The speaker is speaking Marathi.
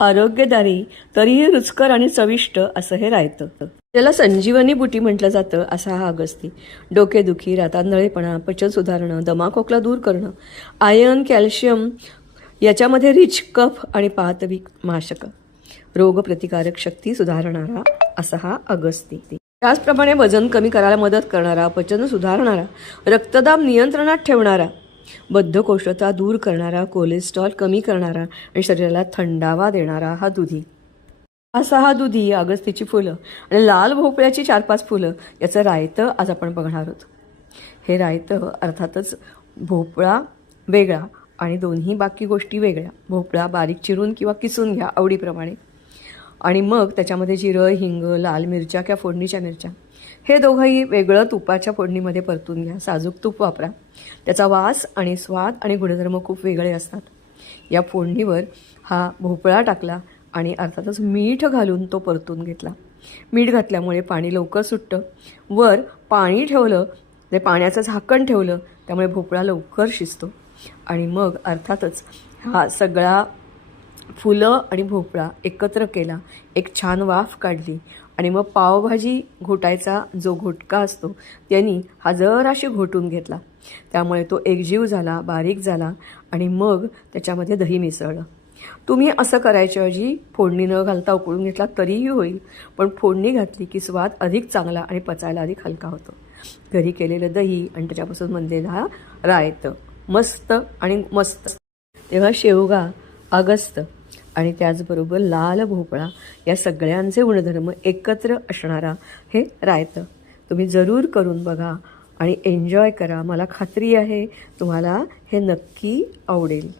आरोग्यदायी तरीही रुचकर आणि चविष्ट असं हे रायतं. त्याला संजीवनी बुटी म्हटलं जातं. असा हा अगस्ती डोकेदुखी, रातांधळेपणा, पचन सुधारणं, दमा खोकला दूर करणं, आयर्न, कॅल्शियम याच्यामध्ये रिच, कफ आणि पातविनाशक, रोगप्रतिकारक शक्ती सुधारणारा असा हा अगस्ती. त्याचप्रमाणे वजन कमी करायला मदत करणारा, पचन सुधारणारा, रक्तदाब नियंत्रणात ठेवणारा, बद्धकोष्ठता दूर करणारा, कोलेस्ट्रॉल कमी करणारा आणि शरीराला थंडावा देणारा हा दुधी. असा हा दुधी, अगस्तीची फुलं आणि लाल भोपळ्याची 4-5 फुलं याचं रायतं आज आपण बघणार आहोत. हे रायतं अर्थातच भोपळा वेगळा आणि दोन्ही बाकी गोष्टी वेगळ्या. भोपळा बारीक चिरून किंवा किसून घ्या आवडीप्रमाणे आणि मग त्याच्यामध्ये जिरं, हिंग, लाल मिरच्या किंवा फोडणीच्या मिरच्या हे दोघंही वेगळं तुपाच्या फोडणीमध्ये परतून घ्या. साजूक तूप वापरा. त्याचा वास आणि स्वाद आणि गुणधर्म खूप वेगळे असतात. या फोडणीवर हा भोपळा टाकला आणि अर्थातच मीठ घालून तो परतून घेतला. मीठ घातल्यामुळे पाणी लवकर सुटतं. वर पाणी ठेवलं, ते पाण्याचं झाकण ठेवलं, त्यामुळे भोपळा लवकर शिजतो. आणि मग अर्थातच हा सगळा फुलं आणि भोपळा एकत्र केला, एक छान वाफ काढली आणि मग पावभाजी घोटायचा जो घोटका असतो त्यांनी हा जराशी घोटून घेतला. त्यामुळे तो एकजीव झाला, बारीक झाला आणि मग त्याच्यामध्ये दही मिसळलं. तुम्ही असं करायच्याऐवजी फोडणी न घालता उकळून घेतला तरीही होईल, पण फोडणी घातली की स्वाद अधिक चांगला आणि पचायला अधिक हलका होतो. घरी केलेलं दही आणि त्याच्यापासून बनलेला हा रायतं मस्त आणि मस्त. तेव्हा शेवगा, अगस्त आणि त्याचबरोबर लाल भोपळा या सगळ्यांचे गुणधर्म एकत्र असणारा हे रायतं तुम्ही जरूर करून बघा आणि एन्जॉय करा. मला खात्री आहे तुम्हाला हे नक्की आवडेल.